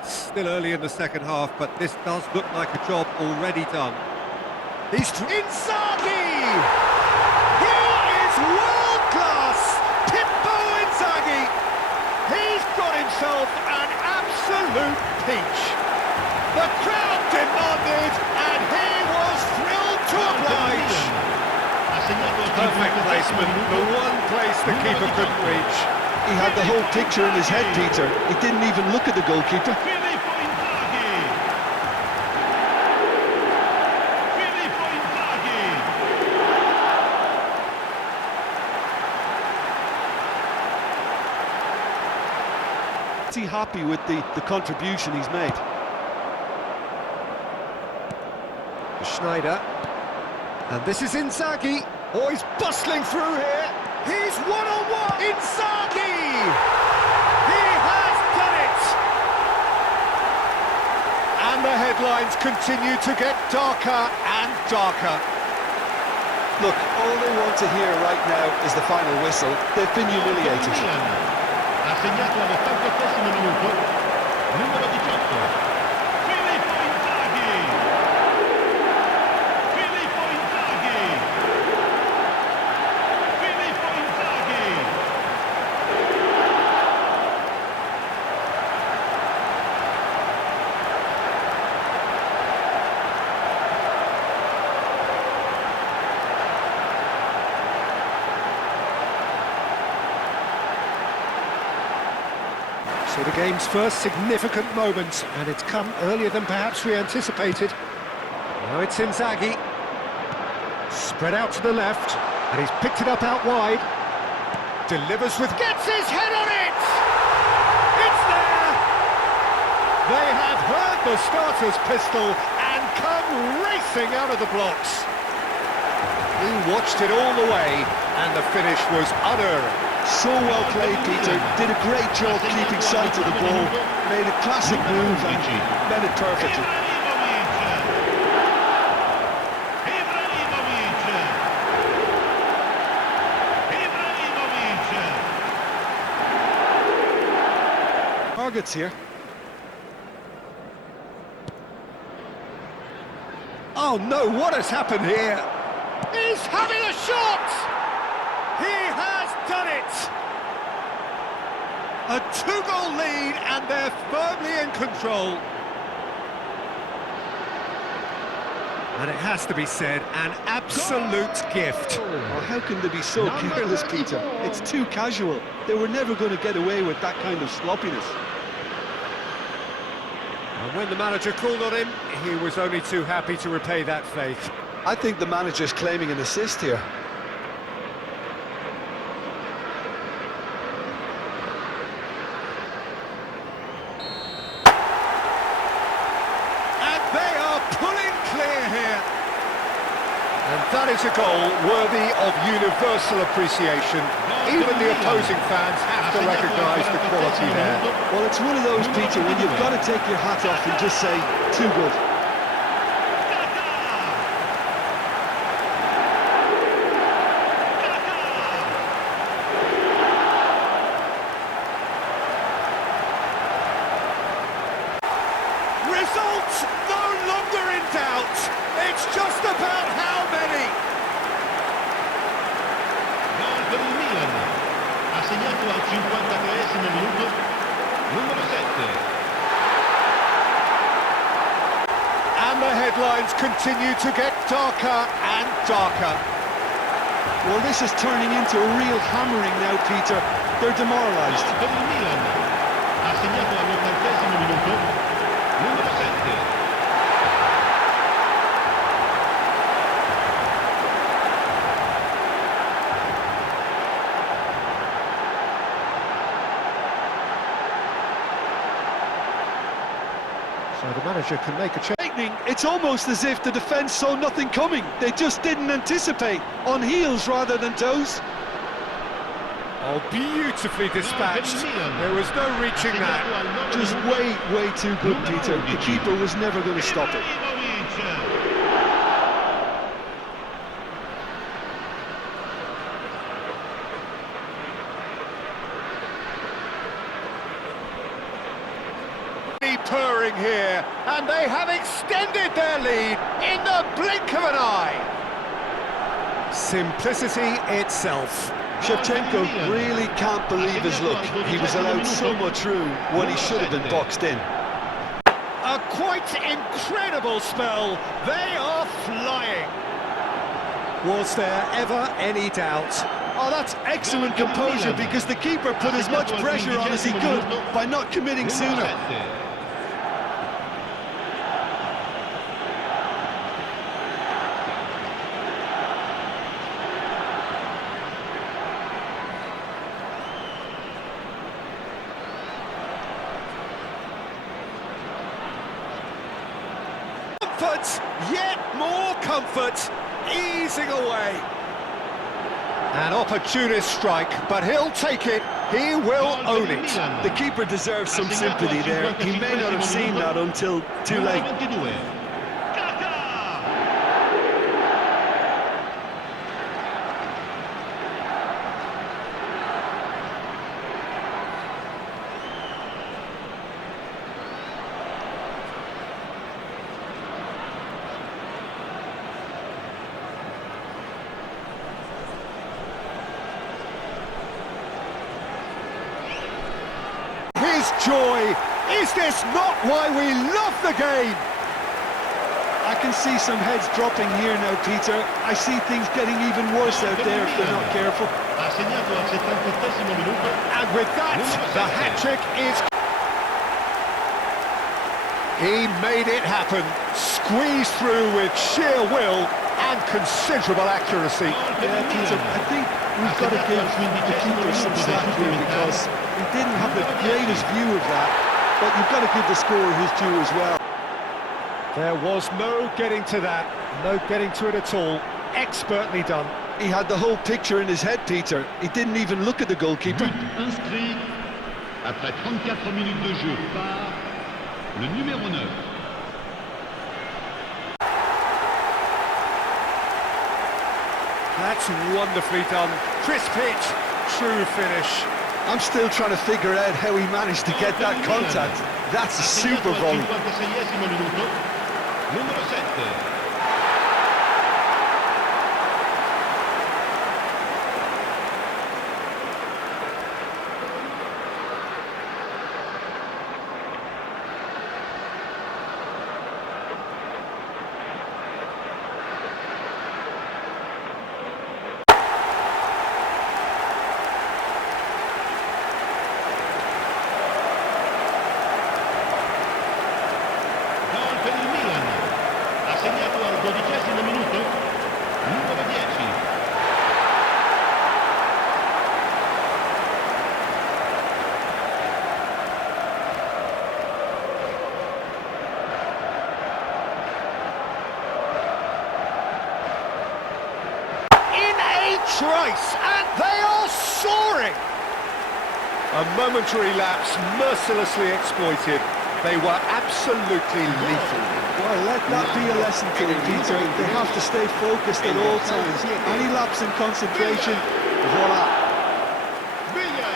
it's still early in the second half, but this does look like a job already done. Inzaghi! He is world-class! Pippo Inzaghi! He's got himself an absolute peach. The crowd demanded, and he was thrilled to oblige. Perfect placement, the one place the keeper couldn't reach. He had the whole picture in his head, Peter. He didn't even look at the goalkeeper. Is he happy with the contribution he's made? Schneider. And this is Inzaghi. Oh, he's bustling through here. He's one-on-one. Inzaghi! He has done it! And the headlines continue to get darker and darker. Look, all they want to hear right now is the final whistle. They've been humiliated. Ha segnato all'88esimo minuto, numero 18, Filippo Inzaghi! Filippo Inzaghi! Filippo Inzaghi! So the game's first significant moment, and it's come earlier than perhaps we anticipated. Now it's Inzaghi. Spread out to the left, and he's picked it up out wide. Delivers gets his head on it! It's there! They have heard the starter's pistol and come racing out of the blocks. He watched it all the way, and the finish was unerring. So well played, Peter. Did a great job keeping sight of the ball. Made a classic move and met it perfectly. Targets here. Oh no, what has happened here? He's having a shot! He has done it! A two-goal lead, and they're firmly in control. And it has to be said, an absolute gift. Oh, how can they be so careless, Peter? It's too casual. They were never going to get away with that kind of sloppiness. And when the manager called on him, he was only too happy to repay that faith. I think the manager's claiming an assist here. They are pulling clear here. And that is a goal worthy of universal appreciation. Even the opposing fans have to recognise the quality there. Well, it's one of those, Peter, when you've got to take your hat off and just say, too good. Results no longer in doubt. It's just about how many. Gol per il Milan. Ha segnato al 53esimo minuto, numero 7. And the headlines continue to get darker and darker. Well, this is turning into a real hammering now, Peter. They're demoralised. Gol per il Milan. Ha segnato all'80esimo minuto, numero 7. So the manager can make a change. It's almost as if the defence saw nothing coming. They just didn't anticipate. On heels rather than toes. Oh, beautifully dispatched. There was no reaching that. Just way too good, Peter. The keeper was never going to stop it. purring here, and they have extended their lead in the blink of an eye. Simplicity itself. Shevchenko really can't believe his luck. He was allowed so much room when he should have been boxed in. A quite incredible spell. They are flying. Was there ever any doubt? Oh, that's excellent composure, because the keeper put as much pressure on as he could by not committing sooner. Comfort, yet more comfort, easing away. An opportunist strike, but he'll take it. He will own it. The keeper deserves some sympathy there. He may not have seen that until too late. Joy, is this not why we love the game? I can see some heads dropping here now, Peter. I see things getting even worse out there if they're not careful. And with that, the hat-trick is... He made it happen, squeezed through with sheer will and considerable accuracy. Yeah, Peter, I think we've got to give the keeper some slack here, because he didn't have the greatest view of that, but you've got to give the scorer his due as well. There was no getting to that, no getting to it at all. Expertly done. He had the whole picture in his head, Peter. He didn't even look at the goalkeeper. But inscrit après 34 minutes de jeu par le numéro 9. That's wonderfully done. Crisp hit, true finish. I'm still trying to figure out how he managed to get that contact. That's a super volley. Numero 7. Assegnato al 12° minuto, numero 10. In a trice, and they are soaring! A momentary lapse mercilessly exploited. They were absolutely lethal. Well, let that be a lesson to them, Peter. They have to stay focused at all times. Any lapse in concentration, voila. Villa!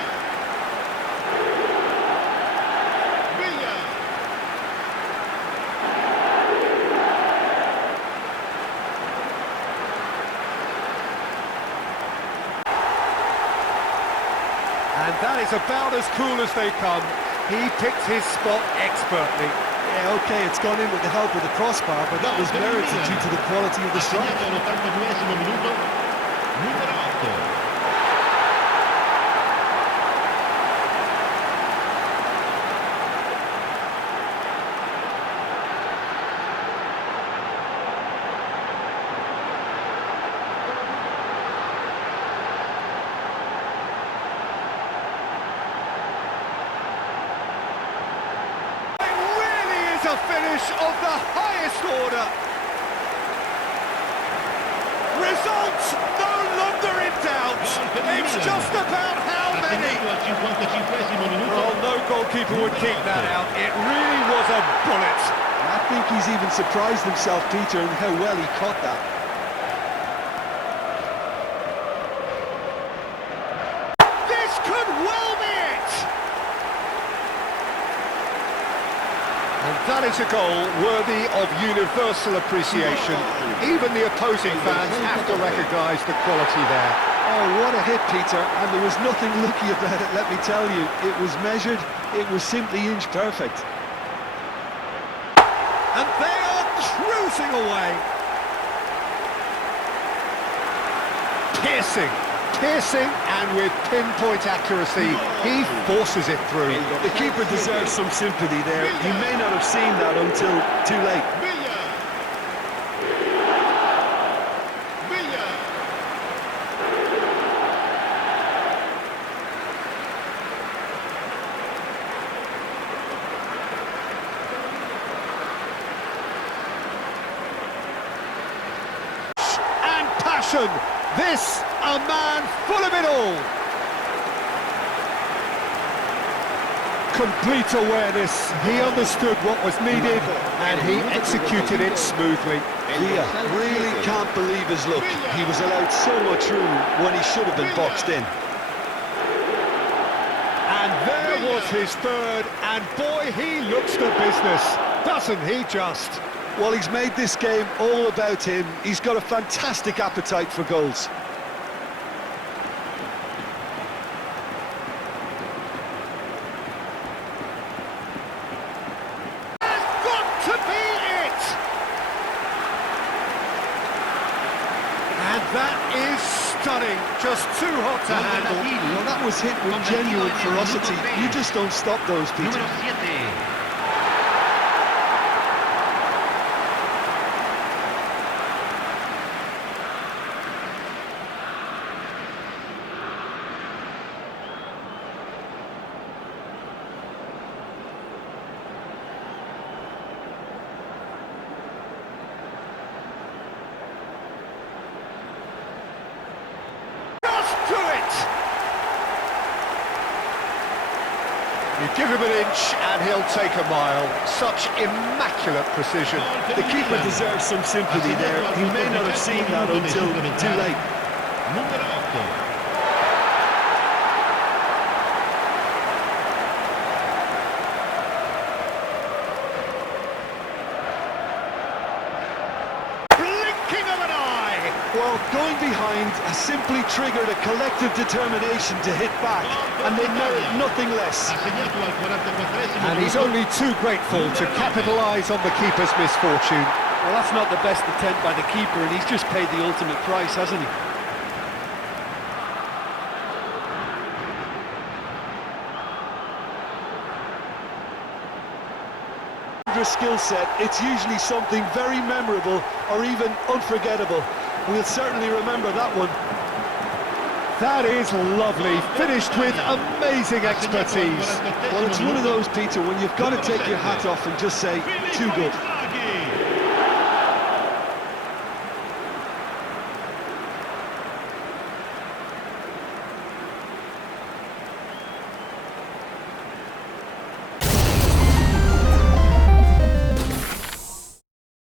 Villa! And that is about as cool as they come. He picked his spot expertly. Yeah, okay, it's gone in with the help of the crossbar, but that was merited due to the quality of the strike. Assegnato all'82° minuto, numero 8. A finish of the highest order. Results no longer in doubt. It's just about how many. Oh, no goalkeeper would keep that out. It really was a bullet. I think he's even surprised himself, Peter, in how well he caught that. This could well be it. That is a goal worthy of universal appreciation. Even the opposing fans have to recognise the quality there. Oh, what a hit, Peter, and there was nothing lucky about it, let me tell you. It was measured, it was simply inch perfect. And they are cruising away. Piercing, and with pinpoint accuracy, he forces it through. The keeper deserves some sympathy there. He may not have seen that until too late. And passion. This, a man full of it all. Complete awareness. He understood what was needed and he executed it smoothly. Dia really can't believe his luck. He was allowed so much room when he should have been boxed in. And there was his third, and boy, he looks the business, doesn't he just? Well, he's made this game all about him. He's got a fantastic appetite for goals. That's got to be it! And that is stunning, just too hot to handle. Well, that was hit with genuine ferocity. You just don't stop those, Peter. You give him an inch and he'll take a mile. Such immaculate precision. The keeper deserves some sympathy there. He may not have seen that until too late. Numero 8. Well, going behind has simply triggered a collective determination to hit back, and they merit nothing less. And he's only too grateful to capitalise on the keeper's misfortune. Well, that's not the best attempt by the keeper, and he's just paid the ultimate price, hasn't he? Skill set, it's usually something very memorable or even unforgettable. We'll certainly remember that one. That is lovely, finished with amazing expertise. Well, it's one of those, Peter, when you've got to take your hat off and just say, too good.